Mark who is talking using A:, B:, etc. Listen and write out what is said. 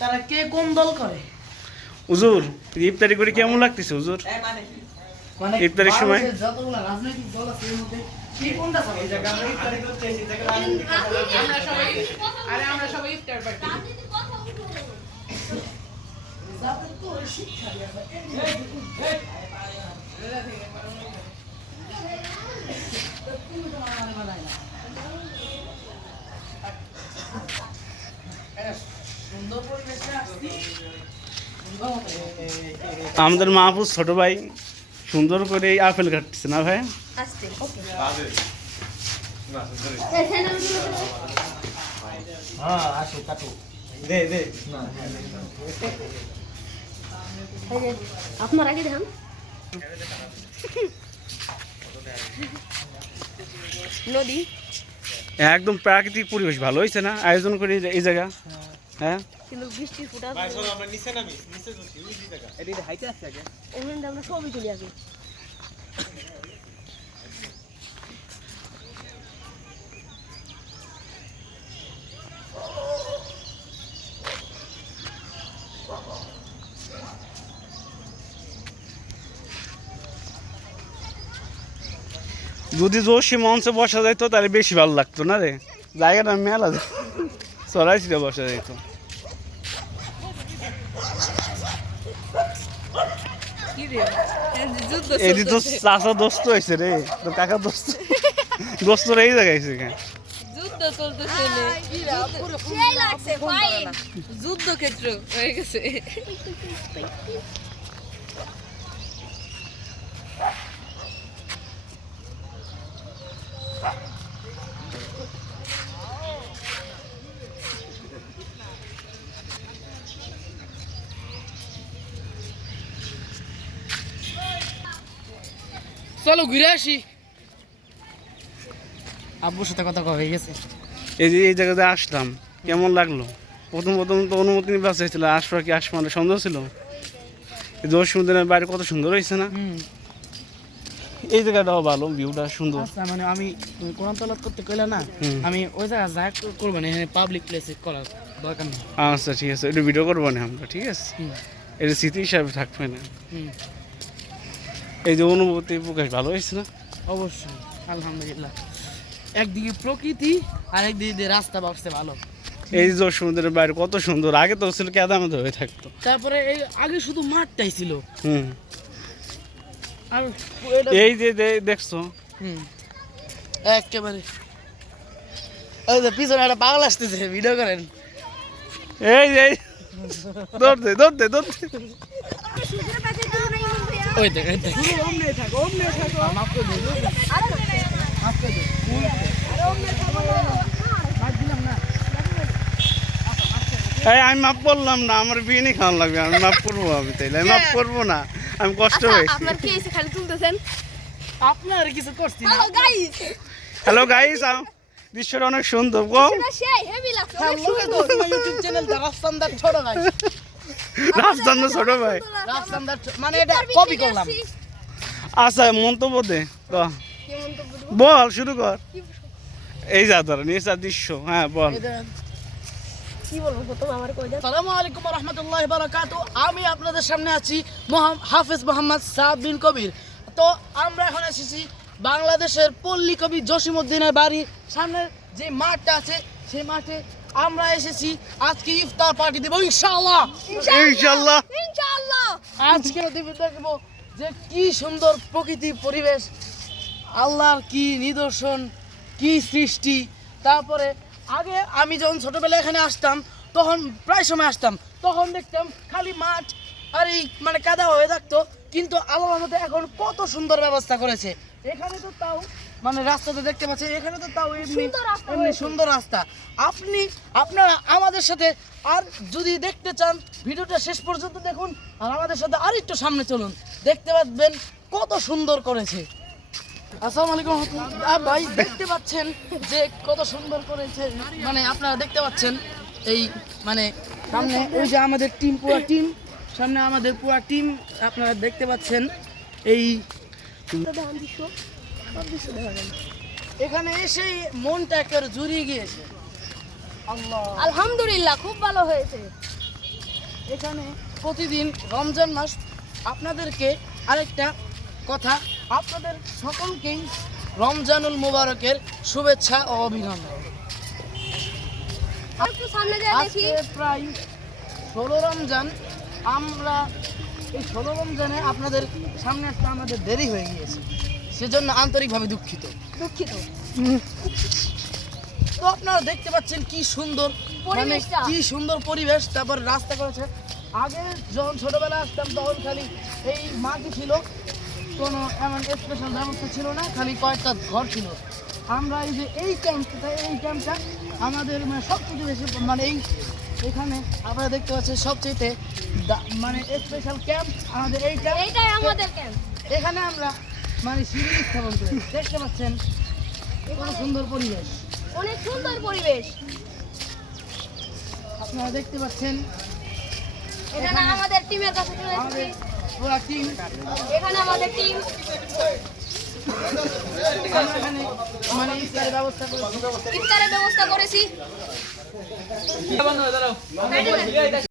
A: তারা কে কোন দল করে
B: হুজুর ইফতারি করে কেমন লাগতেছে হুজুর
A: মানে
B: সময়?
A: বাংলাদেশের যতগুলো রাজনৈতিক দল আছে এর মধ্যে কে কোনটা চালায়?
C: আরে আমরা সবাই ইফতার পার্টি
A: যাদের তো ওই শিক্ষা দেয়া হয়, এই তুমি তো মানে বানায় না। একটা সুন্দর পরিবেশে আসছি সুন্দর মতো
B: আমাদের মাহফুজ ছোট ভাই সুন্দর করে এই আপেল কাটতেছে না ভাই?
D: হ্যাঁ না
E: আপনার আগে দেখান। নদী।
B: একদম প্রাকৃতিক পরিবেশ ভালো হয়েছে না? আয়োজন করে এই- এই জায়গা হ্যাঁ?
E: কিন্তু বৃষ্টির ফুটা
D: ভাই চলো আমরা নিচে নামি নিচে বসি ওই যে এটা হাইটে আছে আগে।
E: ওখানে আমরা ছবি তুলি আগে
B: যদি জোশী মঞ্চে বসা যাইতো তাহলে বেশি ভালো লাগতো না রে? জায়গাটা মেলা চড়াই ছিল বসা
E: যুদ্ধ
B: এদি তো চাষা দোস্ত হয়েছে রে তো কাকা দোস্ত দোস্ত রে এই জায়গায় এসে
E: যুদ্ধ চলতেছে সেই যুদ্ধ ক্ষেত্র হয়ে গেছে
A: চলো ঘুরে আসি। আব্বুর সাথে কথা কয়ে গেছে?
B: এই যে এই জায়গাতে আসলাম কেমন লাগল? প্রথম প্রথম তো অনুমতি নিতে চাইছিল আসবা কি আসবা না সন্দেহ ছিল? দোষ বাইরে কত সুন্দর হয়েছে না? এই জায়গাটাও ভালো ভিউটা সুন্দর।
A: আচ্ছা মানে আমি তুমি কোরআন তলাত করতে কইলা না আমি ওই জায়গা যা করব না এখানে পাবলিক প্লেসে করার দরকার নেই।
B: আচ্ছা ঠিক আছে এটা ভিডিও করব না আমরা ঠিক আছে? এটা স্মৃতি হিসাবে থাকবে না।
A: হুম।
B: এই যে অনুভূতি প্রকাশ ভালো হয়েছে না?
A: অবশ্যই আলহামদুলিল্লাহ। একদিকে প্রকৃতি আর একদিকে রাস্তা ভাবছে ভালো।
B: এই যে সমুদ্রের বাইরে কত সুন্দর আগে তো ছিল কেদামত হয়ে থাকতো।
A: তারপরে এই আগে শুধু মাঠটাই ছিল।
B: হুম।
A: আর
B: এই যে দেখছ?
A: হুম। একেবারে। ওই যে পিছনে একটা পাগল আসতেছে ভিডিও করেন।
B: এই যে এই। দে দৌড় দে।
A: ওই দেখ ওই দেখ। ওমনে থাকো ওমনে থাকো মাফ করে মাফ
B: এই আমি মাফ করলাম না আমার বিয়ে নিয়ে খাওয়ান লাগবে আমি মাফ করব আমি তাইলে আমি মাফ করব না আমি কষ্ট হয়েছি
E: আপনার কি এসে খালি তুলতেছেন?
A: আপনার কিছু করছি না।
E: গাইস
B: হ্যালো গাইস দৃশ্যটা অনেক সুন্দর গো
E: সেই হেভি লাগছে
A: হ্যাঁ, ইউটিউব চ্যানেল দা রাফসানদার ছোট
B: রাজধানী ছোট ভাই।
A: মানে এটা কপি করলাম।
B: আচ্ছা মন্তব্য দে বল শুরু কর। এই যা ধর নিচা দৃশ্য। হ্যাঁ বল।
A: আমি আপনাদের সামনে আছি হাফেজ মোহাম্মদ সাদ বিন কবির। তো আমরা এখন এসেছি বাংলাদেশের পল্লী কবি জসিমউদ্দিনের বাড়ির সামনে যে মাঠটা আছে সেই মাঠে আমরা এসেছি আজকে ইফতার পার্টি দেবো ইনশাআল্লাহ।
B: ইনশাল্লাহ
E: ইনশাআল্লাহ।
A: আজকে দেখব দেখব যে কি সুন্দর প্রকৃতি পরিবেশ আল্লাহর কি নিদর্শন কি সৃষ্টি। তারপরে আগে আমি যখন ছোটবেলায় এখানে আসতাম তখন প্রায় সময় আসতাম তখন দেখতাম খালি মাঠ আর এই মানে কাদা হয়ে থাকতো কিন্তু আল্লাহ এখন কত সুন্দর ব্যবস্থা করেছে। এখানে তো তাও মানে রাস্তাতে দেখতে পাচ্ছেন এখানে তো তাও এমনি
E: সুন্দর রাস্তা
A: এমনি সুন্দর রাস্তা। আপনি আপনারা আমাদের সাথে আর যদি দেখতে চান ভিডিওটা শেষ পর্যন্ত দেখুন আর আমাদের সাথে আর একটু সামনে চলুন। দেখতে পাবেন কত সুন্দর করেছে। আসসালামু আলাইকুম ভাই দেখতে পাচ্ছেন যে কত সুন্দর করেছে। মানে আপনারা দেখতে পাচ্ছেন এই মানে সামনে ওই যে আমাদের টিম পুরো টিম সামনে আমাদের পুরো টিম আপনারা দেখতে পাচ্ছেন এই এখানে এসেই মনটা একেবারে জুড়িয়ে গিয়েছে। আল্লাহ।
E: আলহামদুলিল্লাহ খুব ভালো হয়েছে।
A: এখানে প্রতিদিন রমজান মাস আপনাদেরকে আরেকটা কথা আপনাদের সকলকেই রমজানুল মুবারকের শুভেচ্ছা ও অভিনন্দন। আজকে প্রায় ষোলো রমজান আমরা এই ষোলো রমজানে আপনাদের সামনে আসতে আমাদের দেরি হয়ে গিয়েছে। সেজন্য আন্তরিকভাবে দুঃখিত।
E: দুঃখিত।
A: তো আপনারা দেখতে পাচ্ছেন কি সুন্দর। মানে। কি সুন্দর পরিবেশ। তারপর রাস্তা করেছে। আগে যখন ছোটবেলা আসতাম তখন খালি এই মাটি ছিল। কোনো এমন স্পেশাল ব্যবস্থা ছিল না খালি কয়েকটা ঘর ছিল। আমরা এই যে এই ক্যাম্পটা এই ক্যাম্পটা আমাদের মানে সবচেয়ে বেশি মানে এই এখানে আপনারা দেখতে পাচ্ছেন সবচেয়ে মানে স্পেশাল ক্যাম্প আমাদের
E: আমাদের ক্যাম্প
A: এখানে আমরা মানে সিঁড়ি স্থাপন করি। দেখতে পাচ্ছেন কত সুন্দর পরিবেশ।
E: অনেক সুন্দর পরিবেশ।
A: আপনারা দেখতে পাচ্ছেন
E: এখানে আমাদের টিমের কাছে চলে এসেছি।
A: পুরা টিম।
E: এখানে আমাদের টিম।
A: এখানে মানে ইফতারের ব্যবস্থা করেছি।
E: ইফতারের ব্যবস্থা করেছি।